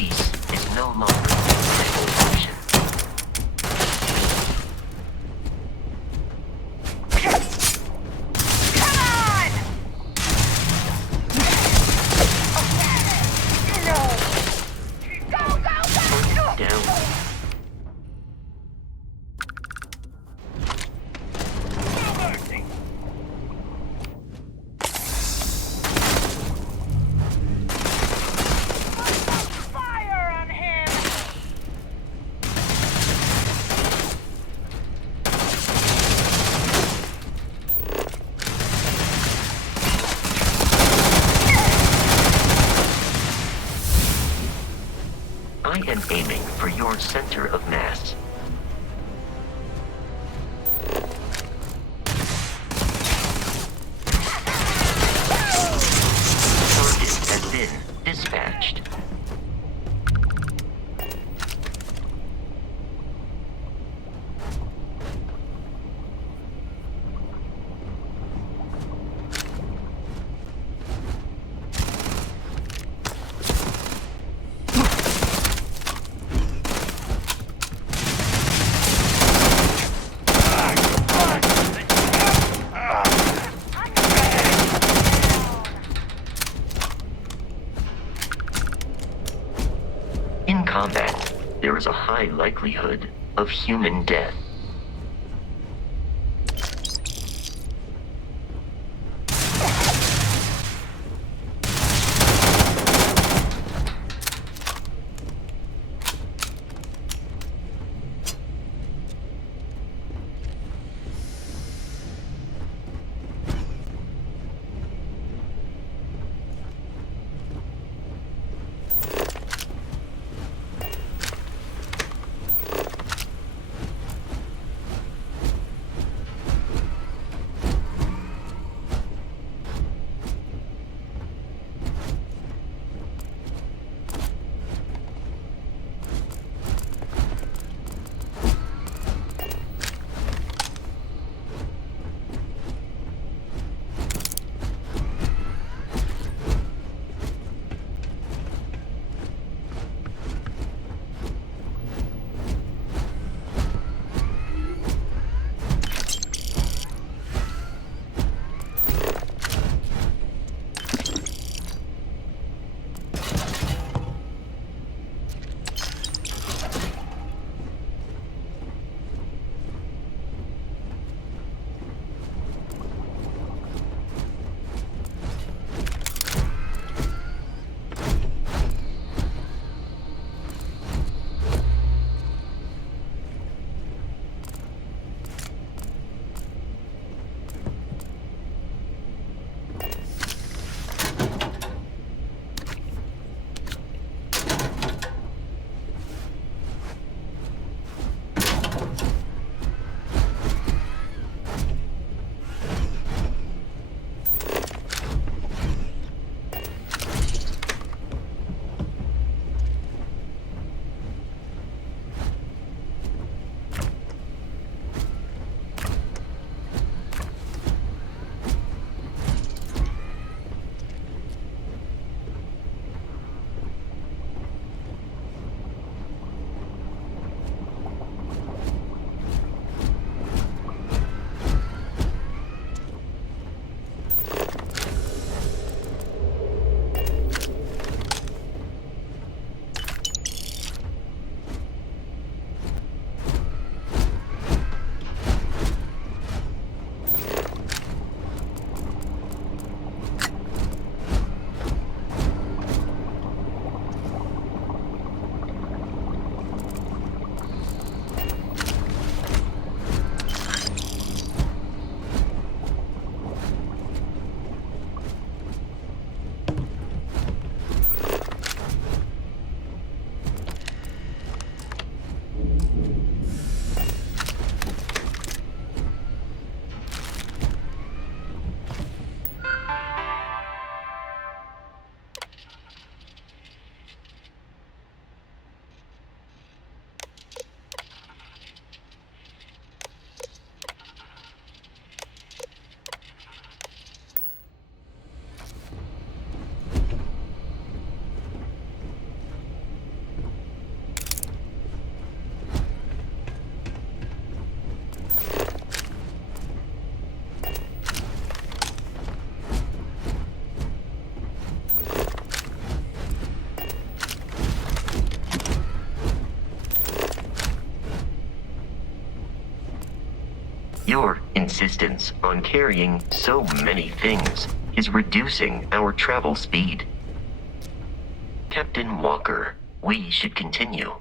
Peace is no longer a viable option. I am aiming for your center of mass. Target has been dispatched. In combat, there is a high likelihood of human death. Your insistence on carrying so many things is reducing our travel speed. Captain Walker, we should continue.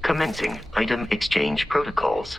Commencing item exchange protocols.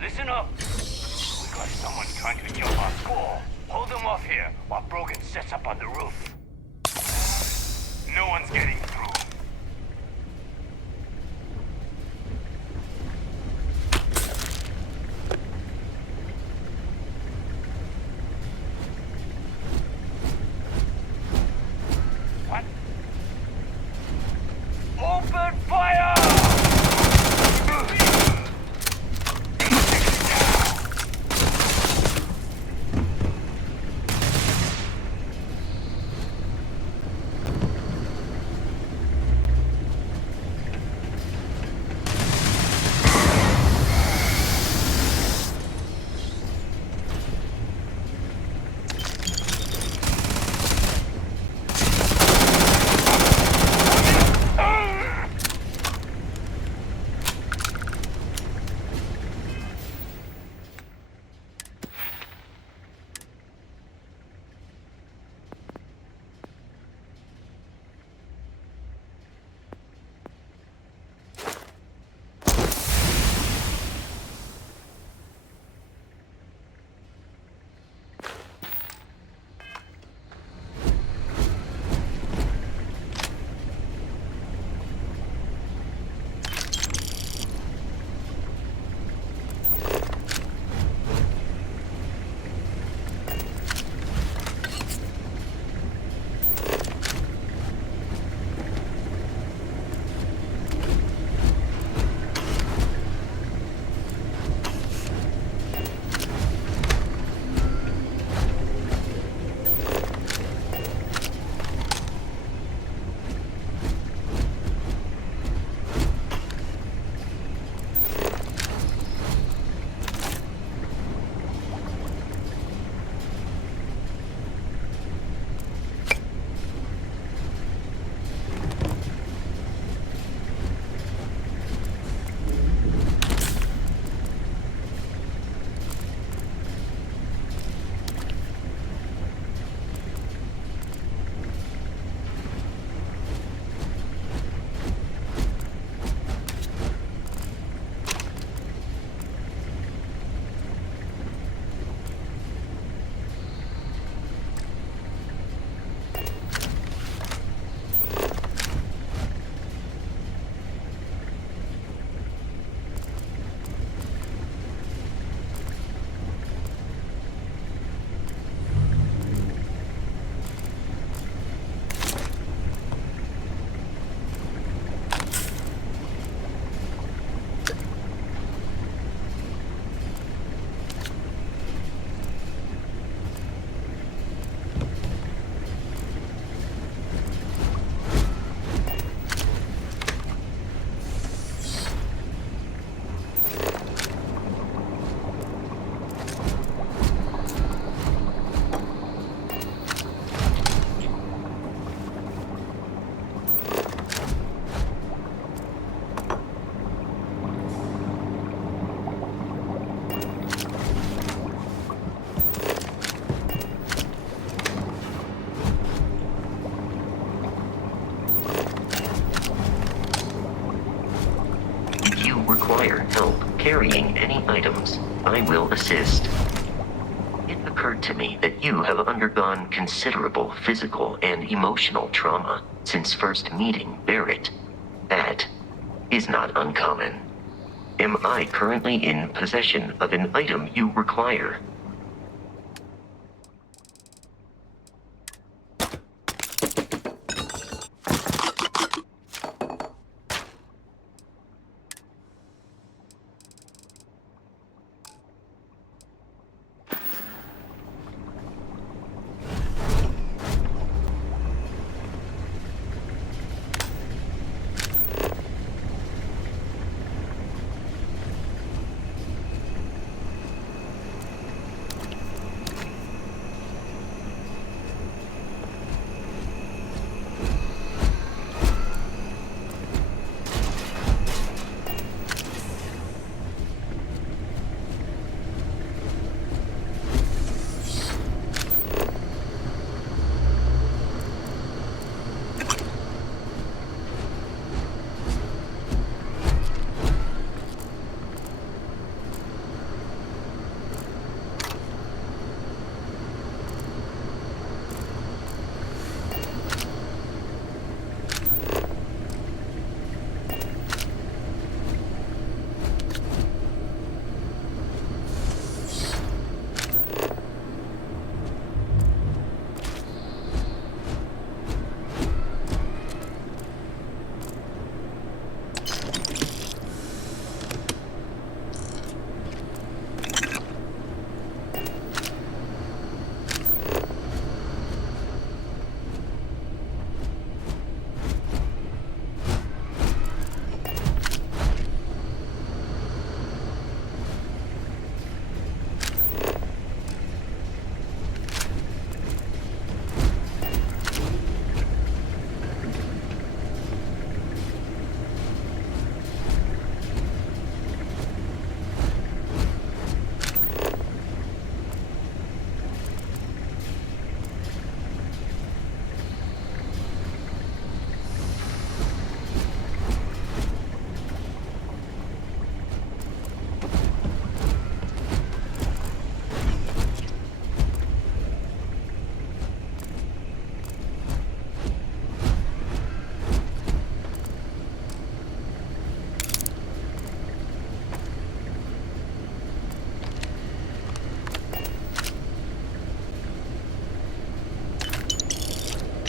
Listen up! We got someone trying to jump our score. Hold them off here while Brogan sets up on the roof. No one's getting through. What? Open fire! carrying any items, I will assist. It occurred to me that you have undergone considerable physical and emotional trauma since first meeting Barrett. That is not uncommon. Am I currently in possession of an item you require?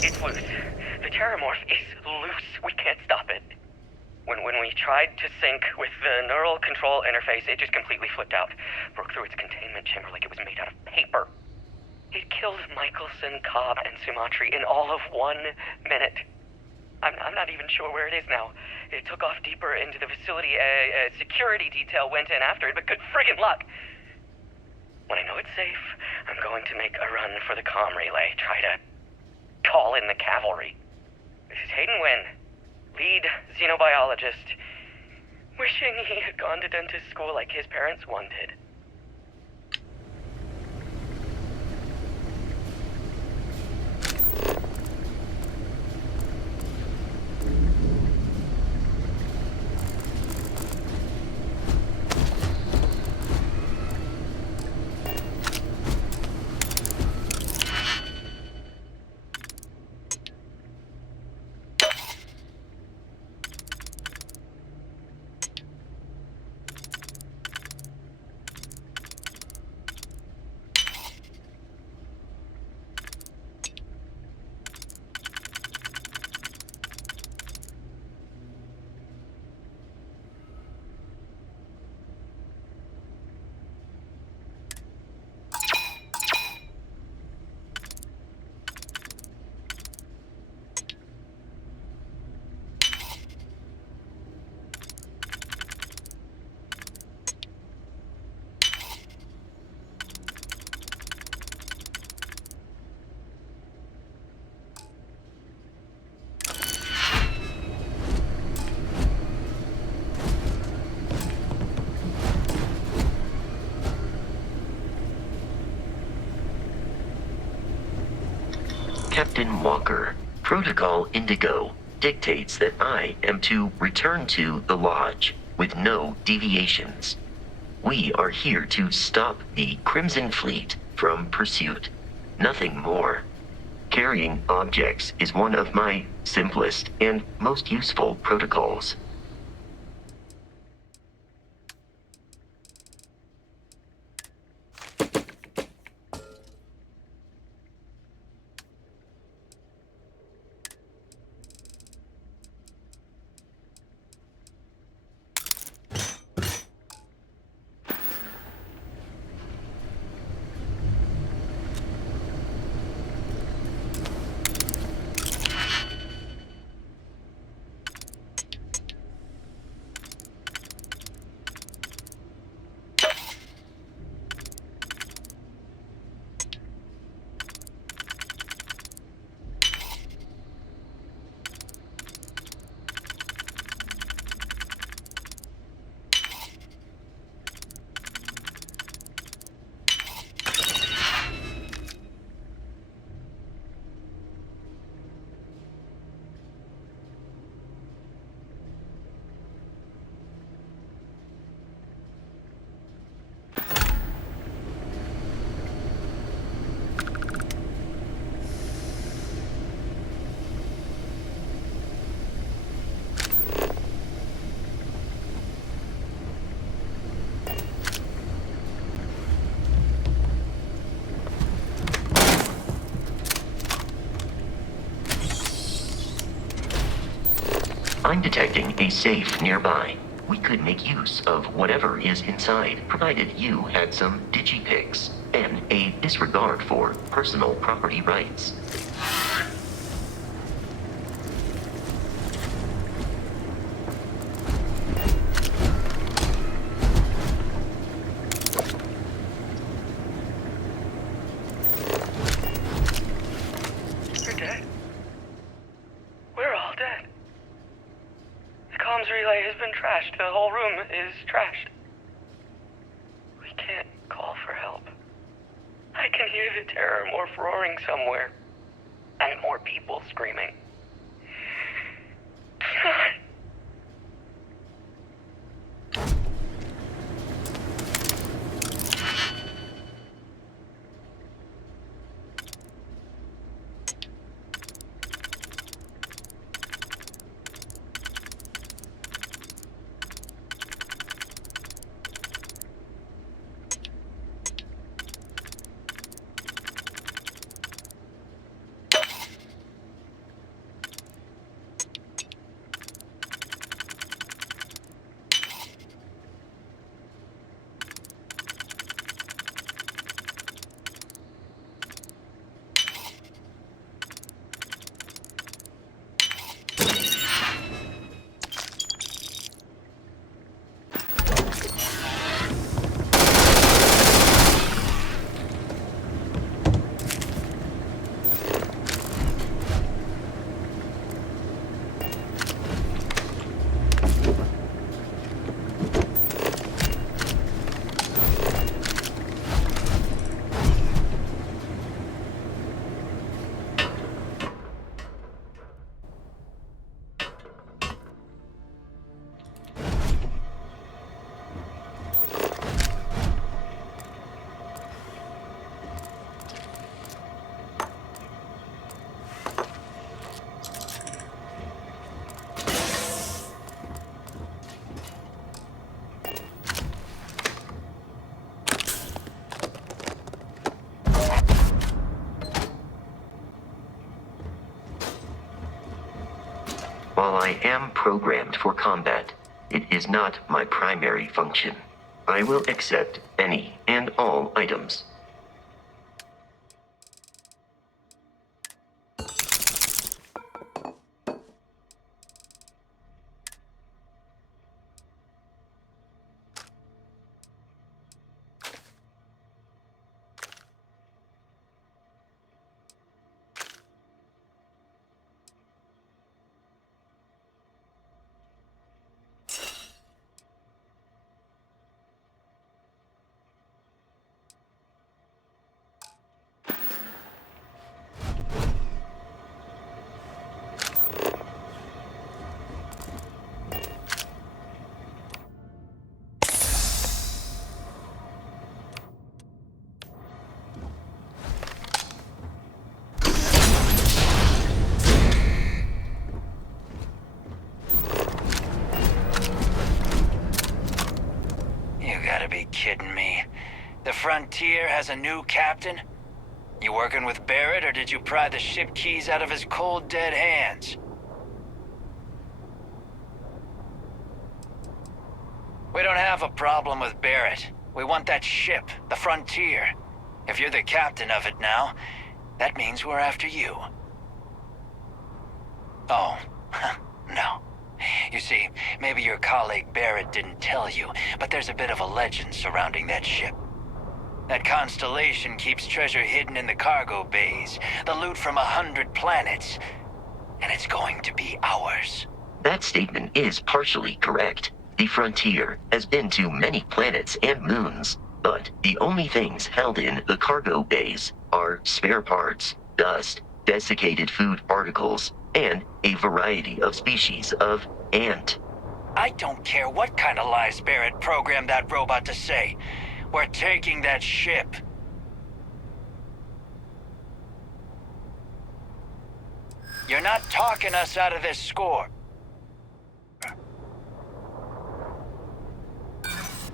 It's loose. The Terramorph is loose. We can't stop it. When we tried to sync with the neural control interface, it just completely flipped out. Broke through its containment chamber like it was made out of paper. It killed Michelson, Cobb, and Sumatri in all of 1 minute. I'm not even sure where it is now. It took off deeper into the facility. A security detail went in after it, but good friggin' luck. When I know it's safe, I'm going to make a run for the comm relay. Try to call in the cavalry. This is Hayden Wynn, lead xenobiologist, wishing he had gone to dentist school like his parents wanted. Captain Walker, Protocol Indigo dictates that I am to return to the Lodge with no deviations. We are here to stop the Crimson Fleet from pursuit. Nothing more. Carrying objects is one of my simplest and most useful protocols. I'm detecting a safe nearby. We could make use of whatever is inside, provided you had some digipics and a disregard for personal property rights. You're dead. We're all dead. The comms relay has been trashed. The whole room is trashed. We can't call for help. I can hear the terror morph roaring somewhere. And more people screaming. God. While I am programmed for combat, it is not my primary function. I will accept any and all items. on me. The Frontier has a new captain? You working with Barrett, or did you pry the ship keys out of his cold, dead hands? We don't have a problem with Barrett. We want that ship, the Frontier. If you're the captain of it now, that means we're after you. Oh, no. You see, maybe your colleague Barrett didn't tell you, but there's a bit of a legend surrounding that ship. That Constellation keeps treasure hidden in the cargo bays, the loot from 100 planets, and it's going to be ours. That statement is partially correct. The Frontier has been to many planets and moons, but the only things held in the cargo bays are spare parts, dust, desiccated food particles, and a variety of species of ant. I don't care what kind of lies Barrett programmed that robot to say. We're taking that ship. You're not talking us out of this score.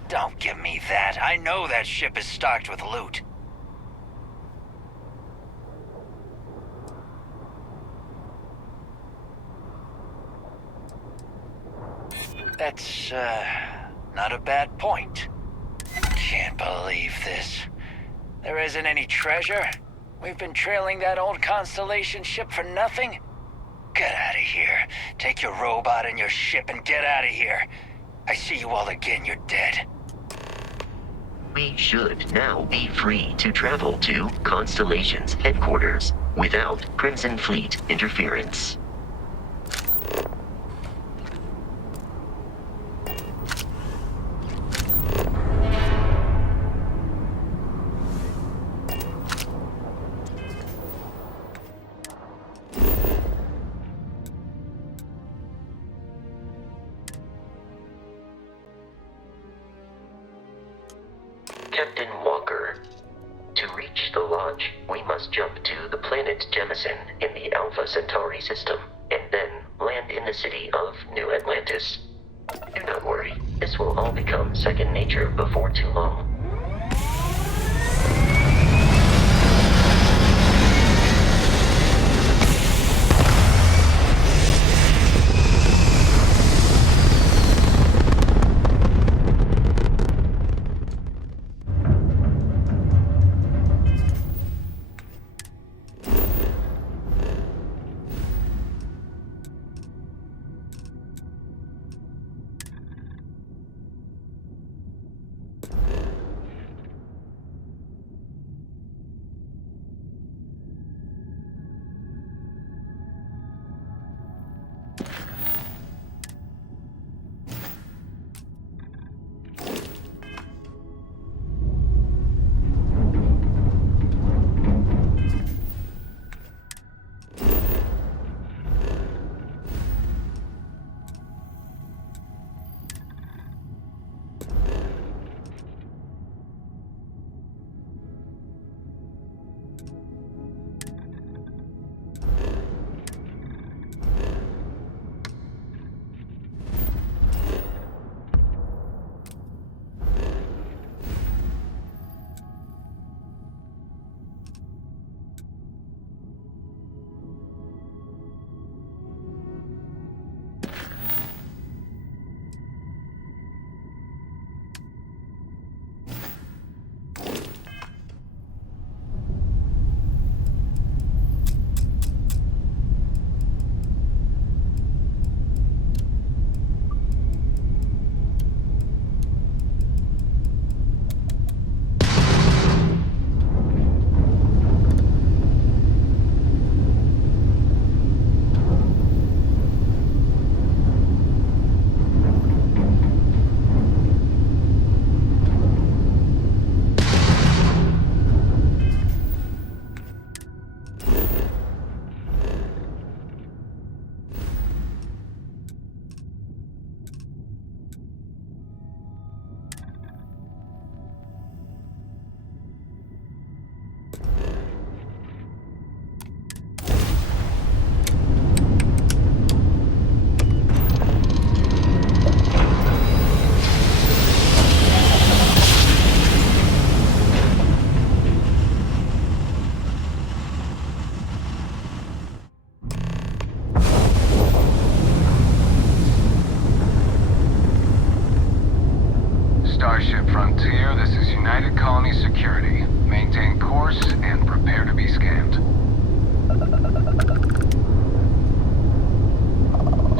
Don't give me that. I know that ship is stocked with loot. That's, not a bad point. Can't believe this. There isn't any treasure? We've been trailing that old Constellation ship for nothing? Get out of here. Take your robot and your ship and get out of here. I see you all again, you're dead. We should now be free to travel to Constellation's headquarters without Crimson Fleet interference. Captain Walker, to reach the lodge, we must jump to the planet Jemison in the Alpha Centauri system, and then land in the city of New Atlantis. Do not worry, this will all become second nature before too long. United Colony security. Maintain course and prepare to be scanned.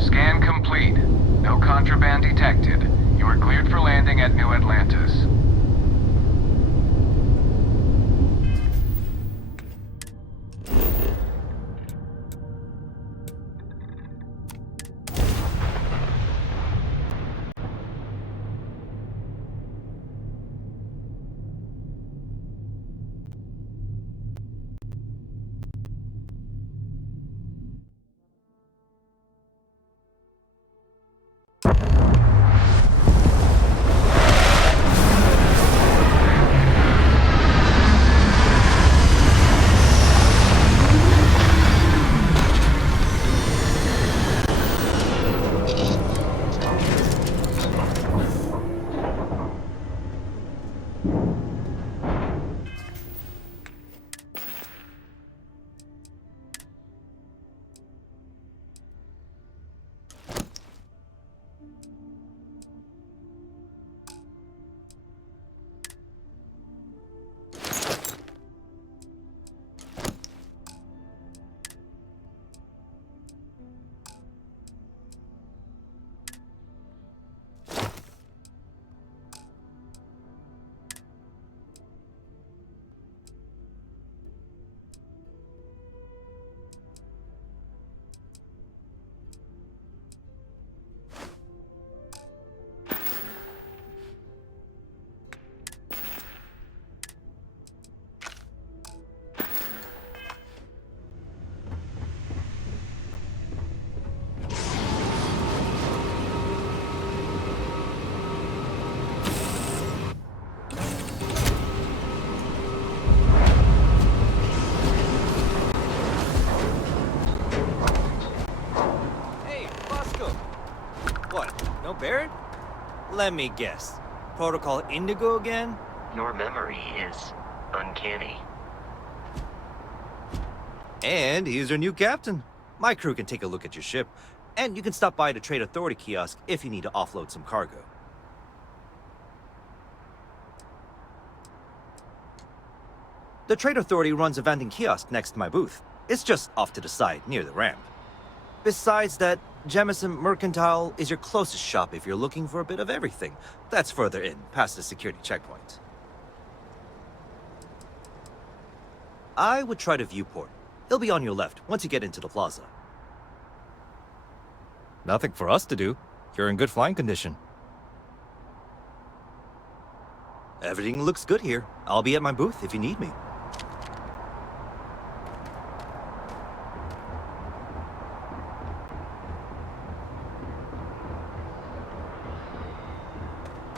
Scan complete. No contraband detected. You are cleared for landing at New Atlantis. Barrett? Let me guess. Protocol Indigo again? Your memory is uncanny. And he's your new captain. My crew can take a look at your ship, and you can stop by the Trade Authority kiosk if you need to offload some cargo. The Trade Authority runs a vending kiosk next to my booth. It's just off to the side, near the ramp. Besides that, Jemison Mercantile is your closest shop if you're looking for a bit of everything. That's further in, past the security checkpoint. I would try the viewport. It'll be on your left once you get into the plaza. Nothing for us to do. You're in good flying condition. Everything looks good here. I'll be at my booth if you need me.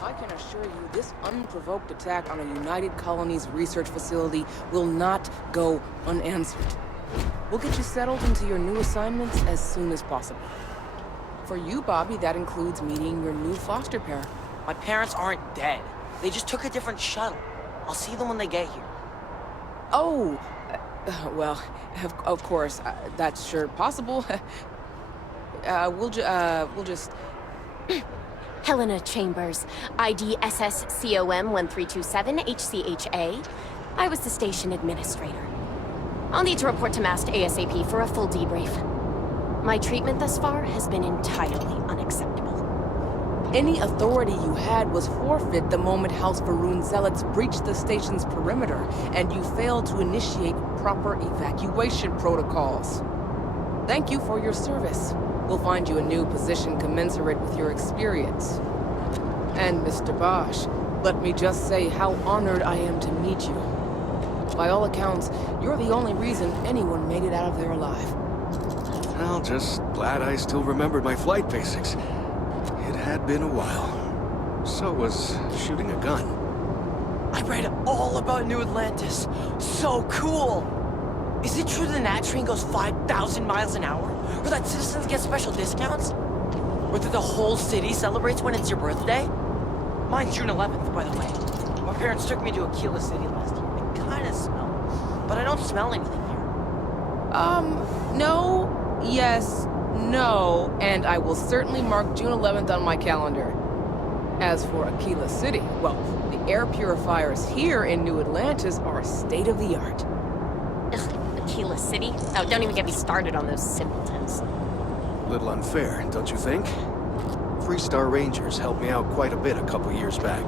I can assure you this unprovoked attack on a United Colonies research facility will not go unanswered. We'll get you settled into your new assignments as soon as possible. For you, Bobby, that includes meeting your new foster parent. My parents aren't dead. They just took a different shuttle. I'll see them when they get here. Oh, well, of course, that's sure possible. We'll just... Helena Chambers, ID SSCOM 1327 HCHA. I was the station administrator. I'll need to report to Mast ASAP for a full debrief. My treatment thus far has been entirely unacceptable. Any authority you had was forfeit the moment House Varun zealots breached the station's perimeter, and you failed to initiate proper evacuation protocols. Thank you for your service. We'll find you a new position commensurate with your experience. And Mr. Bosch, let me just say how honored I am to meet you. By all accounts, you're the only reason anyone made it out of there alive. Well, just glad I still remembered my flight basics. It had been a while. So was shooting a gun. I read all about New Atlantis. So cool! Is it true the Nat train goes 5,000 miles an hour? Or that citizens get special discounts? Or that the whole city celebrates when it's your birthday? Mine's June 11th, by the way. My parents took me to Aquila City last year. I kinda smell, but I don't smell anything here. No, yes, no, and I will certainly mark June 11th on my calendar. As for Aquila City, well, the air purifiers here in New Atlantis are state-of-the-art. Ugh, Aquila City? Oh, don't even get me started on those simpletons. Little unfair, don't you think? Freestar Rangers helped me out quite a bit a couple years back.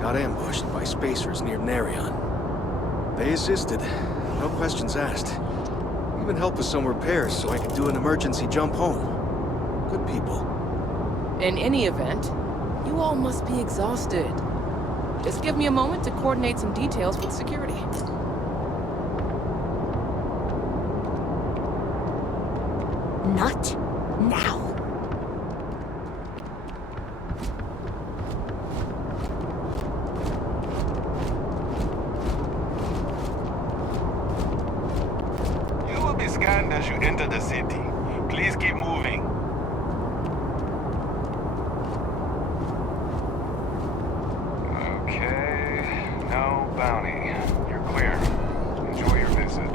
Got ambushed by spacers near Narion. They assisted, no questions asked. Even helped with some repairs so I could do an emergency jump home. Good people. In any event, you all must be exhausted. Just give me a moment to coordinate some details with security. Not now. You will be scanned as you enter the city. Please keep moving. Okay, no bounty. You're clear. Enjoy your visit.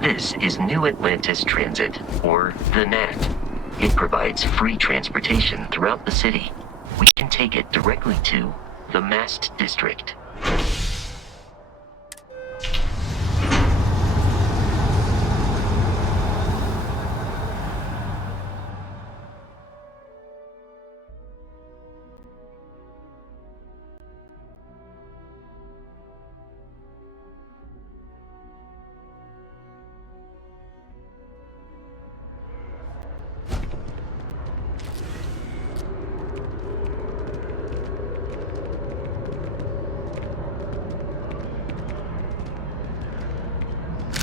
This is New Atlantis Transit, or the NAT. It provides free transportation throughout the city. We can take it directly to the Mast District.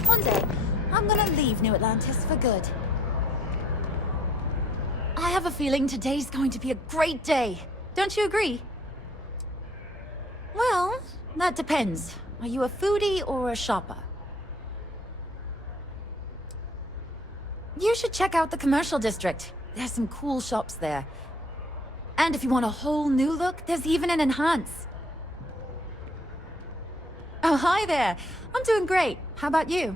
One day, I'm gonna leave New Atlantis for good. I have a feeling today's going to be a great day. Don't you agree? Well, that depends. Are you a foodie or a shopper? You should check out the commercial district. There's some cool shops there. And if you want a whole new look, there's even an enhance. Oh, hi there. I'm doing great. How about you?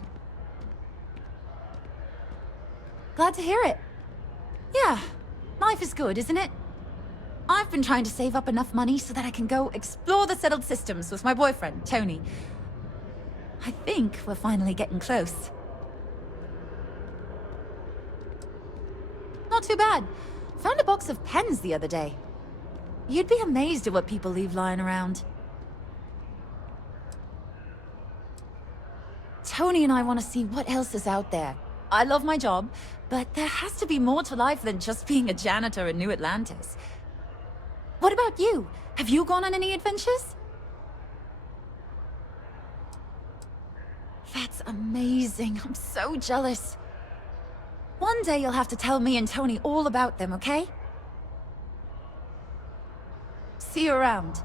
Glad to hear it. Yeah, life is good, isn't it? I've been trying to save up enough money so that I can go explore the settled systems with my boyfriend, Tony. I think we're finally getting close. Not too bad. Found a box of pens the other day. You'd be amazed at what people leave lying around. Tony and I want to see what else is out there. I love my job, but there has to be more to life than just being a janitor in New Atlantis. What about you? Have you gone on any adventures? That's amazing. I'm so jealous. One day you'll have to tell me and Tony all about them, okay? See you around.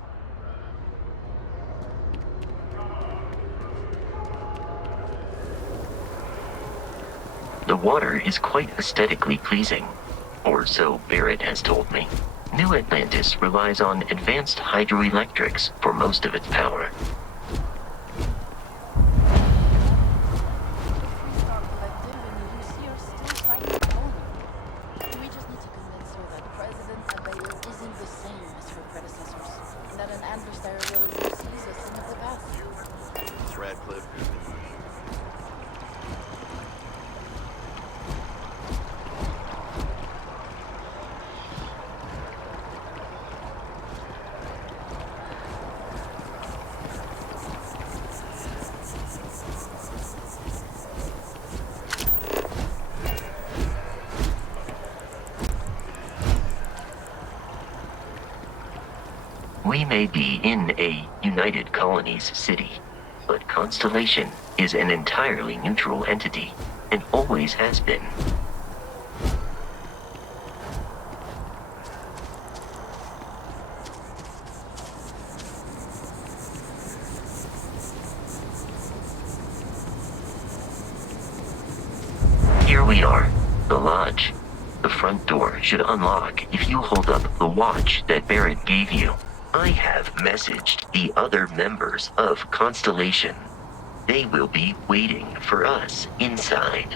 The water is quite aesthetically pleasing, or so Barrett has told me. New Atlantis relies on advanced hydroelectrics for most of its power. We may be in a United Colonies city, but Constellation is an entirely neutral entity, and always has been. Here we are, the lodge. The front door should unlock if you hold up the watch that Barrett gave you. I have messaged the other members of Constellation. They will be waiting for us inside.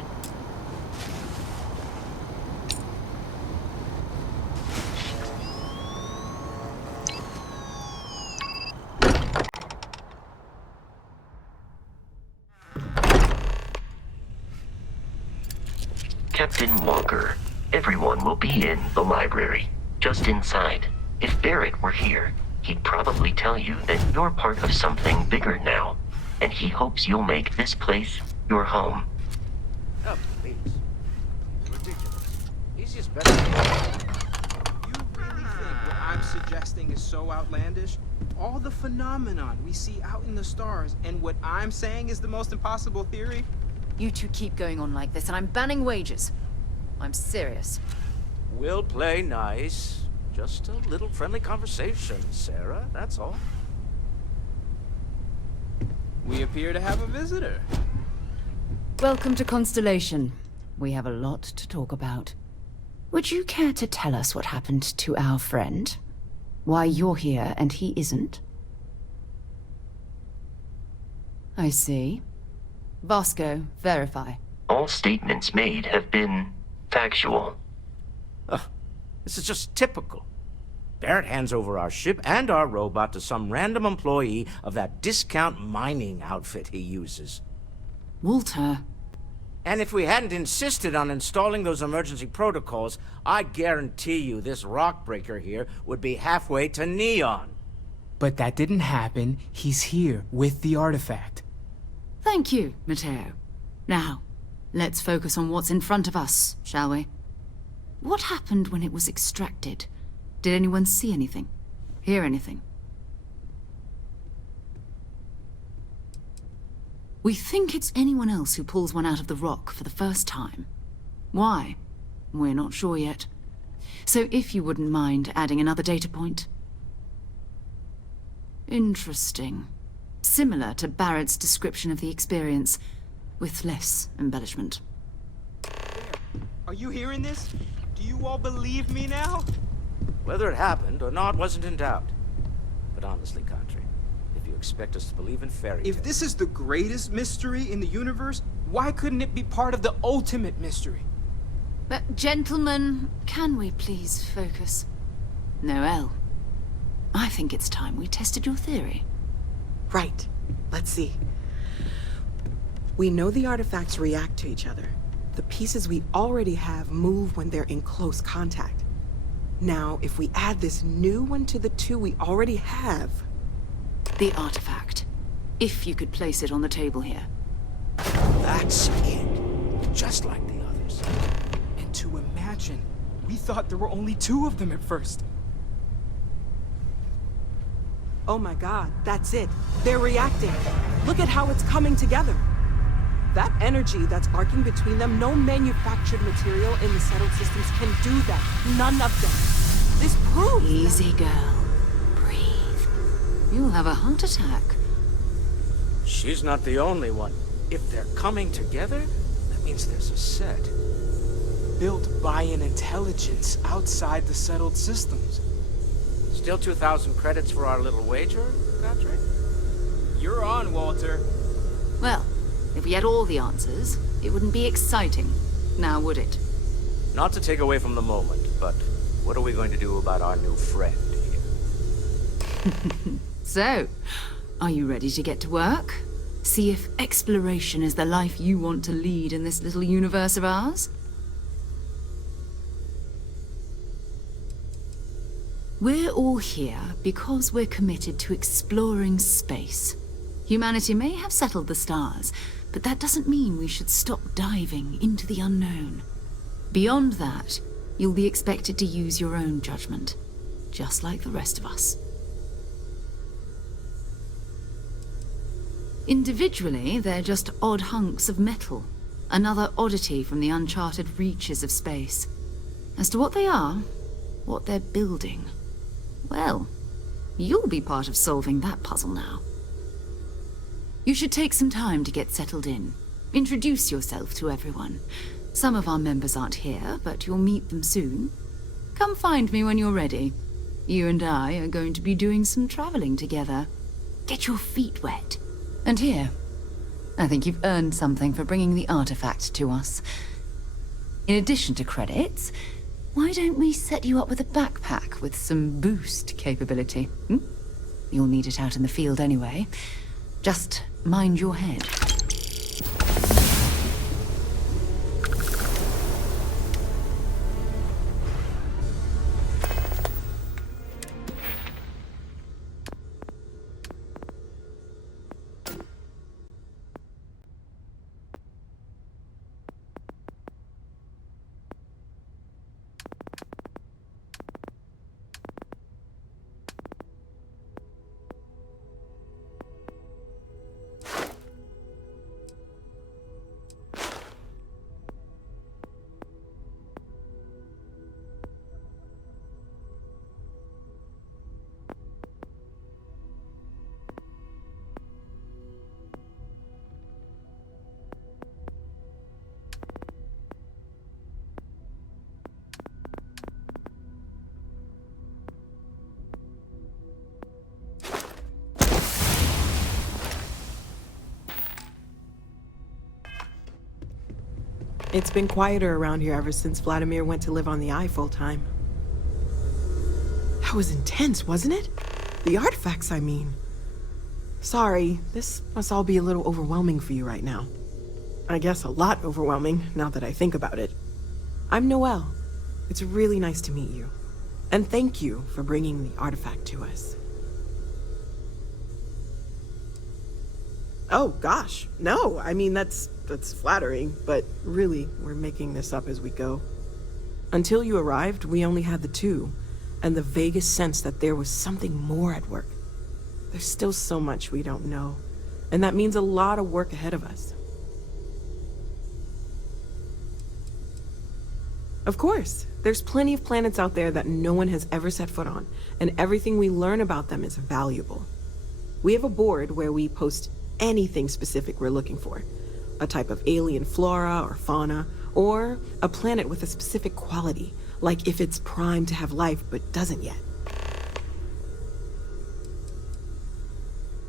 Captain Walker, everyone will be in the library, just inside. If Barrett were here, he'd probably tell you that you're part of something bigger now, and he hopes you'll make this place your home. Oh, please. It's ridiculous. Easiest better. You really think what I'm suggesting is so outlandish? All the phenomenon we see out in the stars, and what I'm saying is the most impossible theory? You two keep going on like this, and I'm banning wages. I'm serious. We'll play nice. Just a little friendly conversation, Sarah, that's all. We appear to have a visitor. Welcome to Constellation. We have a lot to talk about. Would you care to tell us what happened to our friend? Why you're here and he isn't? I see. Vasco, verify. All statements made have been factual. This is just typical. Barrett hands over our ship and our robot to some random employee of that discount mining outfit he uses. Walter. And if we hadn't insisted on installing those emergency protocols, I guarantee you this rock breaker here would be halfway to Neon. But that didn't happen. He's here with the artifact. Thank you, Matteo. Now, let's focus on what's in front of us, shall we? What happened when it was extracted? Did anyone see anything? Hear anything? We think it's anyone else who pulls one out of the rock for the first time. Why? We're not sure yet. So if you wouldn't mind adding another data point. Interesting. Similar to Barrett's description of the experience, with less embellishment. Are you hearing this? Do you all believe me now? Whether it happened or not wasn't in doubt. But honestly, Country, if you expect us to believe in fairy tales... If this is the greatest mystery in the universe, why couldn't it be part of the ultimate mystery? But gentlemen, can we please focus? Noel, I think it's time we tested your theory. Right. Let's see. We know the artifacts react to each other. The pieces we already have move when they're in close contact. Now, if we add this new one to the two we already have... The artifact. If you could place it on the table here. That's it. Just like the others. And to imagine, we thought there were only two of them at first. Oh my god, that's it. They're reacting. Look at how it's coming together. That energy that's arcing between them, no manufactured material in the settled systems can do that. None of them. This proves... Easy, girl. Breathe. You'll have a heart attack. She's not the only one. If they're coming together, that means there's a set. Built by an intelligence outside the settled systems. Still 2,000 credits for our little wager, Patrick? You're on, Walter. Well, if we had all the answers, it wouldn't be exciting. Now, would it? Not to take away from the moment, but what are we going to do about our new friend here? So, are you ready to get to work? See if exploration is the life you want to lead in this little universe of ours? We're all here because we're committed to exploring space. Humanity may have settled the stars, but that doesn't mean we should stop diving into the unknown. Beyond that, you'll be expected to use your own judgment, just like the rest of us. Individually, they're just odd hunks of metal. Another oddity from the uncharted reaches of space. As to what they are, what they're building, well, you'll be part of solving that puzzle now. You should take some time to get settled in. Introduce yourself to everyone. Some of our members aren't here, but you'll meet them soon. Come find me when you're ready. You and I are going to be doing some traveling together. Get your feet wet. And here, I think you've earned something for bringing the artifact to us. In addition to credits, why don't we set you up with a backpack with some boost capability? You'll need it out in the field anyway. Just mind your head. It's been quieter around here ever since Vladimir went to live on the Eye full-time. That was intense, wasn't it? The artifacts, I mean. Sorry, this must all be a little overwhelming for you right now. I guess a lot overwhelming, now that I think about it. I'm Noelle. It's really nice to meet you. And thank you for bringing the artifact to us. Oh, gosh. No, I mean, that's flattering, but really, we're making this up as we go. Until you arrived, we only had the two, and the vaguest sense that there was something more at work. There's still so much we don't know, and that means a lot of work ahead of us. Of course, there's plenty of planets out there that no one has ever set foot on, and everything we learn about them is valuable. We have a board where we post anything specific we're looking for. A type of alien flora or fauna, or a planet with a specific quality, like if it's primed to have life but doesn't yet.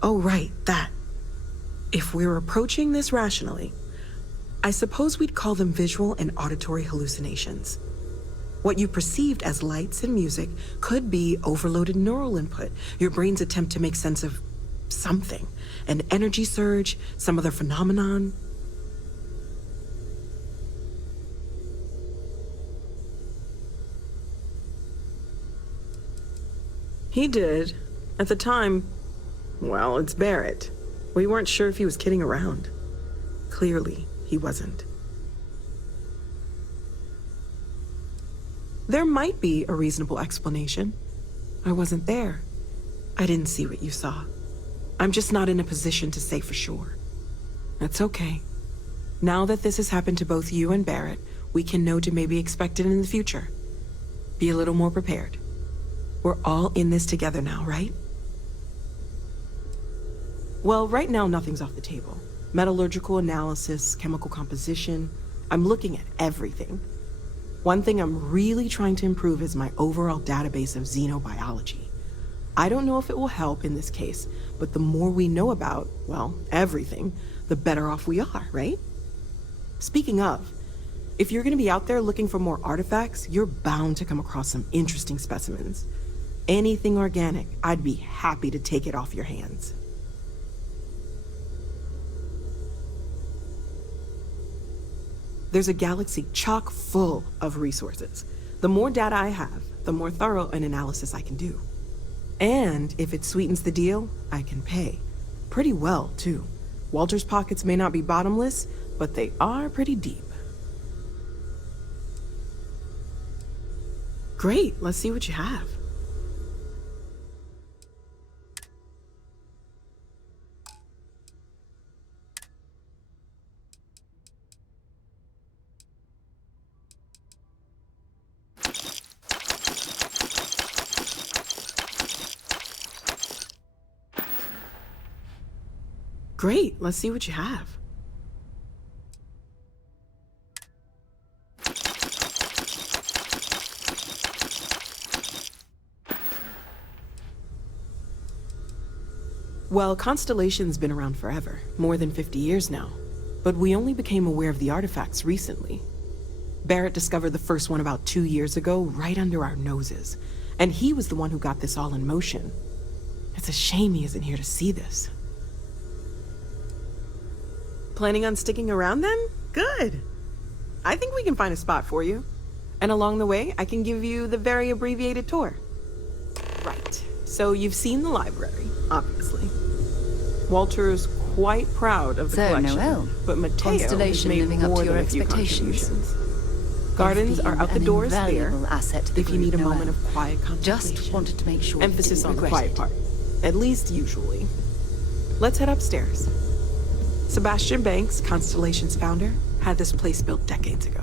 Oh, right, that. If we're approaching this rationally, I suppose we'd call them visual and auditory hallucinations. What you perceived as lights and music could be overloaded neural input, your brain's attempt to make sense of something, an energy surge, some other phenomenon. He did. At the time, well, it's Barrett. We weren't sure if he was kidding around. Clearly, he wasn't. There might be a reasonable explanation. I wasn't there. I didn't see what you saw. I'm just not in a position to say for sure. That's okay. Now that this has happened to both you and Barrett, we can know to maybe expect it in the future. Be a little more prepared. We're all in this together now, right? Well, right now nothing's off the table. Metallurgical analysis, chemical composition. I'm looking at everything. One thing I'm really trying to improve is my overall database of xenobiology. I don't know if it will help in this case, but the more we know about, well, everything, the better off we are, right? Speaking of, if you're gonna be out there looking for more artifacts, you're bound to come across some interesting specimens. Anything organic, I'd be happy to take it off your hands. There's a galaxy chock full of resources. The more data I have, the more thorough an analysis I can do. And if it sweetens the deal, I can pay. Pretty well, too. Walter's pockets may not be bottomless, but they are pretty deep. Great, let's see what you have. Great, let's see what you have. Well, Constellation's been around forever, more than 50 years now. But we only became aware of the artifacts recently. Barrett discovered the first one about 2 years ago, right under our noses. And he was the one who got this all in motion. It's a shame he isn't here to see this. Planning on sticking around then? Good. I think we can find a spot for you. And along the way, I can give you the very abbreviated tour. Right. So you've seen the library, obviously. Walter's quite proud of the collection. Noel, but Mateo has Constellation made living up more to your than a few expectations. contributions. Gardens are out the An doors there invaluable asset to the if you need a group, moment Noel. of quiet contemplation. Just wanted to make sure you Emphasis didn't on the regret quiet it. part. At least usually. Let's head upstairs. Sebastian Banks, Constellation's founder, had this place built decades ago.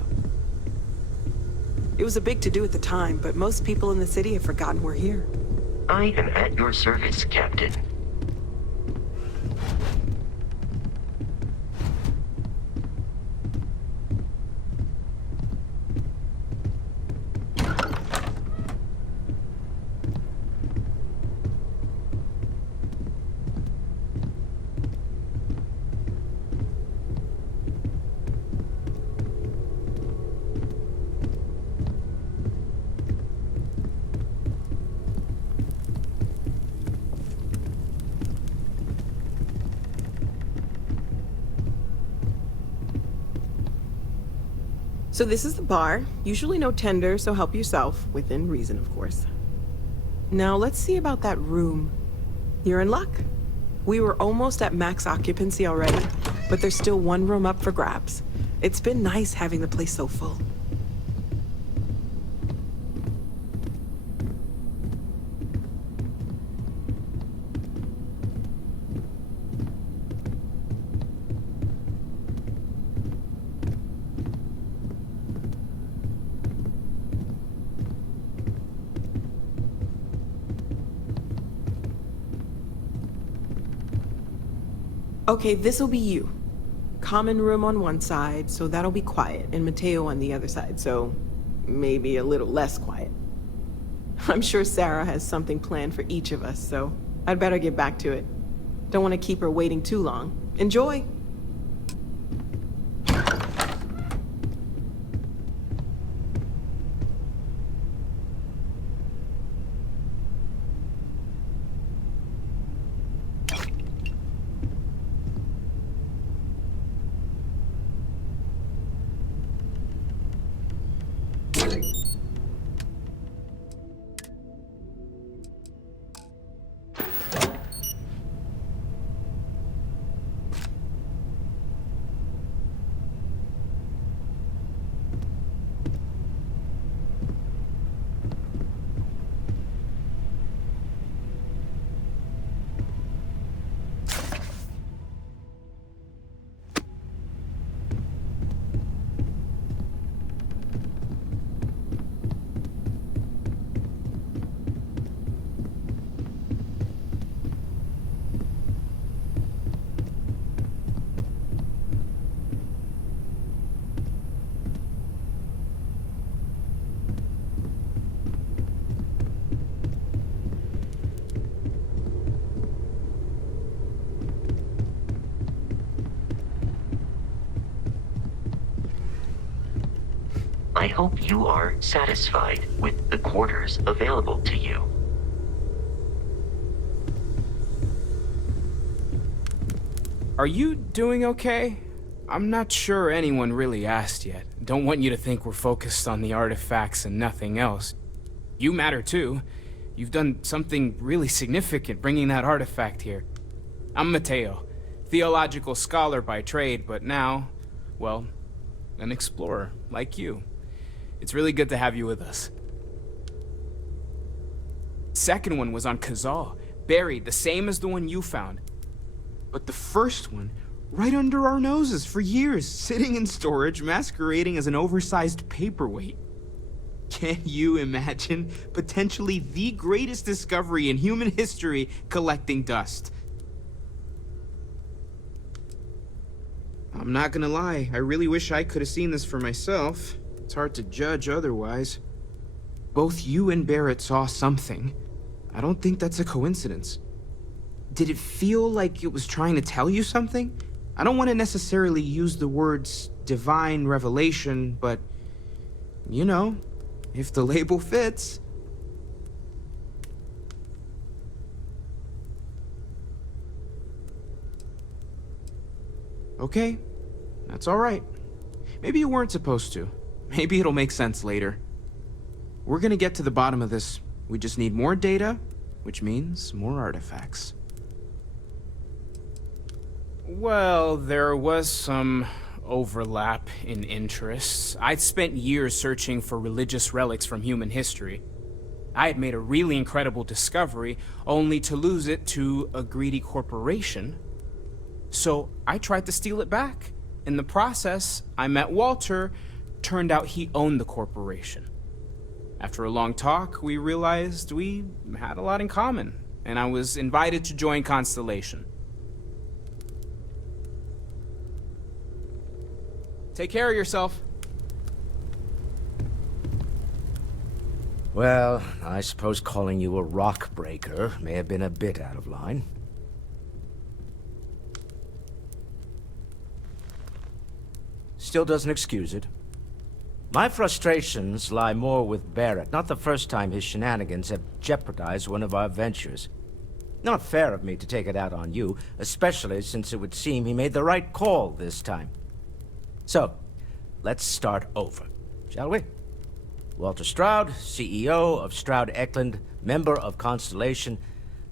It was a big to-do at the time, but most people in the city have forgotten we're here. I am at your service, Captain. So this is the bar. Usually no tender, so help yourself. Within reason, of course. Now let's see about that room. You're in luck. We were almost at max occupancy already, but there's still one room up for grabs. It's been nice having the place so full. Okay, this'll be you. Common room on one side, so that'll be quiet, and Mateo on the other side, so maybe a little less quiet. I'm sure Sarah has something planned for each of us, so I'd better get back to it. Don't want to keep her waiting too long. Enjoy! I hope you are satisfied with the quarters available to you. Are you doing okay? I'm not sure anyone really asked yet. Don't want you to think we're focused on the artifacts and nothing else. You matter too. You've done something really significant bringing that artifact here. I'm Mateo, theological scholar by trade, but now, well, an explorer like you. It's really good to have you with us. Second one was on Kazal, buried the same as the one you found. But the first one, right under our noses for years, sitting in storage, masquerading as an oversized paperweight. Can you imagine potentially the greatest discovery in human history collecting dust? I'm not gonna lie, I really wish I could have seen this for myself. It's hard to judge otherwise. Both you and Barrett saw something. I don't think that's a coincidence. Did it feel like it was trying to tell you something? I don't want to necessarily use the words divine revelation, but, you know, if the label fits. Okay, that's all right. Maybe you weren't supposed to. Maybe it'll make sense later. We're gonna get to the bottom of this. We just need more data, which means more artifacts. Well, there was some overlap in interests. I'd spent years searching for religious relics from human history. I had made a really incredible discovery, only to lose it to a greedy corporation. So I tried to steal it back. In the process, I met Walter. Turned out he owned the corporation. After a long talk, we realized we had a lot in common, and I was invited to join Constellation. Take care of yourself. Well, I suppose calling you a rock breaker may have been a bit out of line. Still doesn't excuse it. My frustrations lie more with Barrett. Not the first time his shenanigans have jeopardized one of our ventures. Not fair of me to take it out on you, especially since it would seem he made the right call this time. So, let's start over, shall we? Walter Stroud, CEO of Stroud Eklund, member of Constellation,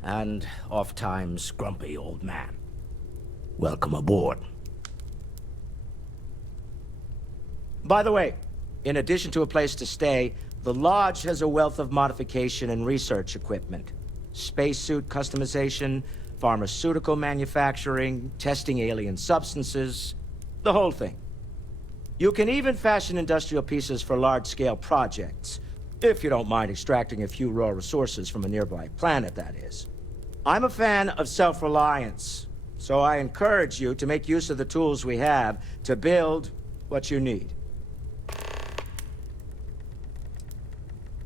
and oft-times grumpy old man. Welcome aboard. By the way, in addition to a place to stay, the Lodge has a wealth of modification and research equipment. Spacesuit customization, pharmaceutical manufacturing, testing alien substances, the whole thing. You can even fashion industrial pieces for large-scale projects, if you don't mind extracting a few raw resources from a nearby planet, that is. I'm a fan of self-reliance, so I encourage you to make use of the tools we have to build what you need.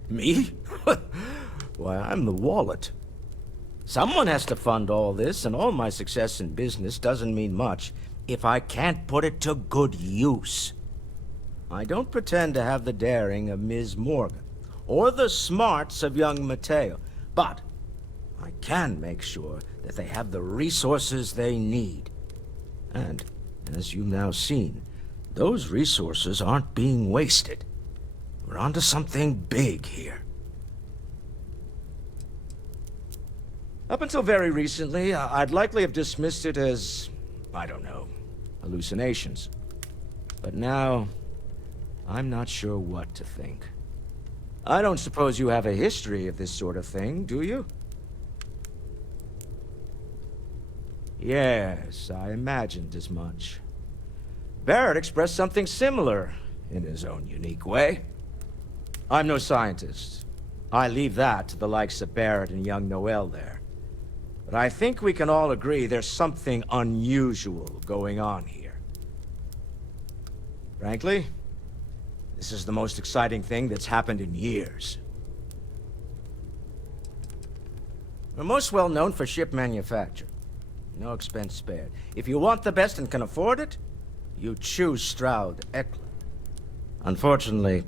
Me? Why, I'm the wallet. Someone has to fund all this, and all my success in business doesn't mean much if I can't put it to good use. I don't pretend to have the daring of Ms. Morgan, or the smarts of young Mateo, but I can make sure that they have the resources they need. And, as you've now seen, those resources aren't being wasted. We're onto something big here. Up until very recently, I'd likely have dismissed it as, I don't know, hallucinations. But now, I'm not sure what to think. I don't suppose you have a history of this sort of thing, do you? Yes, I imagined as much. Barrett expressed something similar, in his own unique way. I'm no scientist. I leave that to the likes of Barrett and young Noel there. But I think we can all agree there's something unusual going on here. Frankly, this is the most exciting thing that's happened in years. We're most well known for ship manufacture. No expense spared. If you want the best and can afford it, you choose Stroud Eklund. Unfortunately,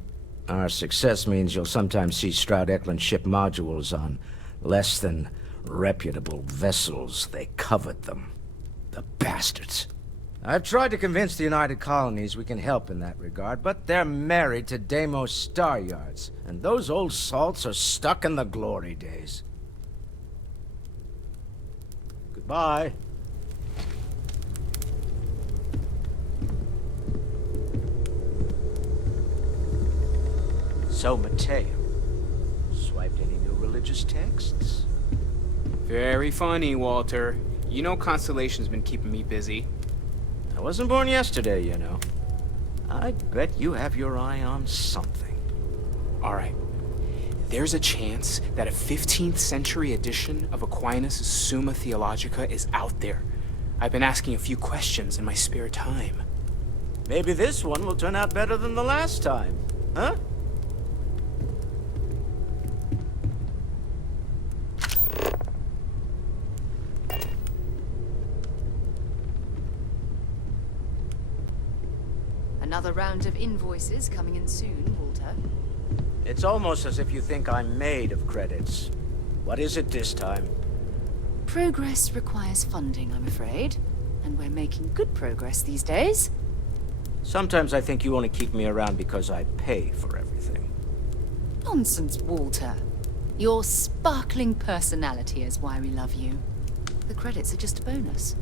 our success means you'll sometimes see Stroud Eklund ship modules on less than reputable vessels. They covet them. The bastards. I've tried to convince the United Colonies we can help in that regard, but they're married to Deimos Star Yards, and those old salts are stuck in the glory days. Goodbye. So, Mateo, swiped any new religious texts? Very funny, Walter. You know Constellation's been keeping me busy. I wasn't born yesterday, you know. I bet you have your eye on something. All right. There's a chance that a 15th century edition of Aquinas' Summa Theologica is out there. I've been asking a few questions in my spare time. Maybe this one will turn out better than the last time, huh? Another round of invoices coming in soon, Walter. It's almost as if you think I'm made of credits. What is it this time? Progress requires funding, I'm afraid. And we're making good progress these days. Sometimes I think you only keep me around because I pay for everything. Nonsense, Walter. Your sparkling personality is why we love you. The credits are just a bonus.